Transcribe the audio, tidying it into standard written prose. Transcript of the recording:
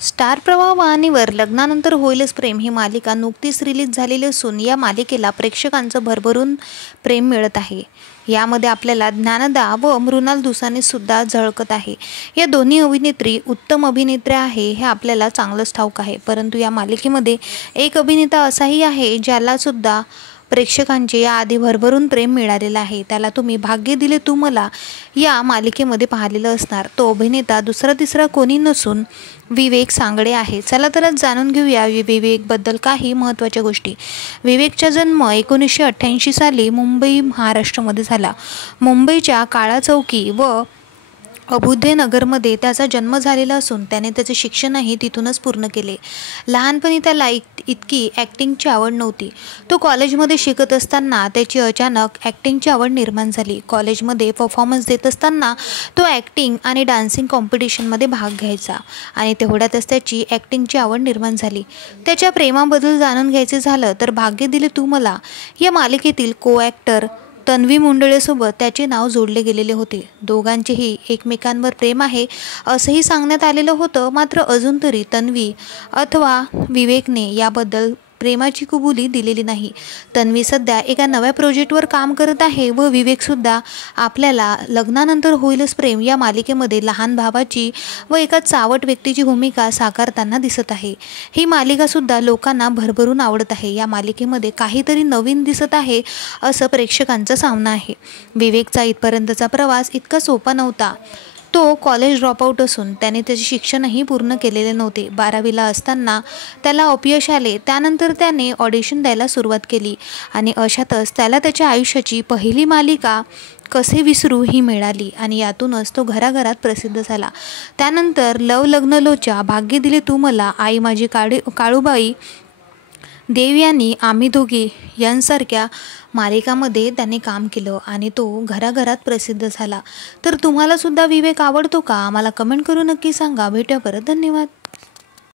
Star प्रवाह वाहिनीवर लग्नानंतर होईलच प्रेम ही मालिका नुकतीच रिलीज झालेली असून या मालिकेला प्रेक्षकांचं भरभरून प्रेम मिळत आहे। यामध्ये आपल्याला ज्ञानदा व मृणाल दुसानी सुद्धा झळकत आहे। या दोन्ही अभिनेत्री उत्तम अभिनेत्या आहे हे आपल्याला चांगलंच ठाऊक आहे, परंतु या मालिकेमध्ये एक अभिनेता असाही आहे ज्याला सुद्धा प्रेक्षकांचे याआधी भरभरून प्रेम मिळालेलं आहे। त्याला तुम्ही भाग्य दिले तू मला या मालिकेमध्ये पाहिलेलं असणार। तो अभिनेता दुसरा तिसरा कोणी नसून विवेक सांगडे आहे। चला तर जाणून घेऊया विवेकबद्दल काही महत्त्वाच्या गोष्टी। विवेकचा जन्म 1988 साली मुंबई महाराष्ट्रामध्ये झाला। मुंबईच्या काळा चौकी व अभुदयनगरमध्ये त्याचा जन्म झालेला असून त्याने त्याचे शिक्षणही तिथूनच पूर्ण केले। लहानपणी त्याला इतकी ॲक्टिंगची आवड नव्हती। तो कॉलेजमध्ये शिकत असताना त्याची अचानक ॲक्टिंगची आवड निर्माण झाली। कॉलेजमध्ये परफॉर्मन्स देत असताना तो ॲक्टिंग आणि डान्सिंग कॉम्पिटिशनमध्ये भाग घ्यायचा आणि तेवढ्यातच त्याची ॲक्टिंगची आवड निर्माण झाली। त्याच्या प्रेमाबद्दल जाणून घ्यायचे झालं तर भाग्य दिले तू मला या मालिकेतील को ॲक्टर तन्वी मुंडळेसोबत त्याचे नाव जोडले गेलेले होते। दोघांचेही एकमेकांवर प्रेम आहे असंही सांगण्यात आलेलं होतं, मात्र अजून तरी तन्वी अथवा विवेकने याबद्दल प्रेमाची कबुली दिलेली नाही। तन्वी सध्या एका नव्या प्रोजेक्टवर काम करत आहे व विवेकसुद्धा आपल्याला लग्नानंतर होईलच प्रेम या मालिकेमध्ये लहान भावाची व एका चावट व्यक्तीची भूमिका साकारताना दिसत आहे। ही मालिकासुद्धा लोकांना भरभरून आवडत आहे। या मालिकेमध्ये काहीतरी नवीन दिसत आहे असं प्रेक्षकांचं सांगणं आहे। विवेकचा इथपर्यंतचा प्रवास इतका सोपा नव्हता। तो कॉलेज ड्रॉपआउट असून त्याने त्याचे शिक्षणही पूर्ण केलेले नव्हते। 12वीला असताना त्याला अपयश आले। त्यानंतर त्याने ऑडिशन द्यायला सुरुवात केली आणि अशातच त्याला त्याच्या आयुष्याची पहिली मालिका कसे विसरू ही मिळाली आणि यातूनच तो घराघरात प्रसिद्ध झाला। त्यानंतर लव लग्न लोचा, भाग्य दिले तू मला, आई माझी काळूबाई, देवयानी, आम्ही दोघी यांसारख्या मालिकामध्ये त्याने काम केलं आणि तो घराघरात प्रसिद्ध झाला। तर तुम्हाला सुद्धा विवेक आवडतो का? आम्हाला कमेंट करून नक्की सांगा। भेटूया परत। धन्यवाद।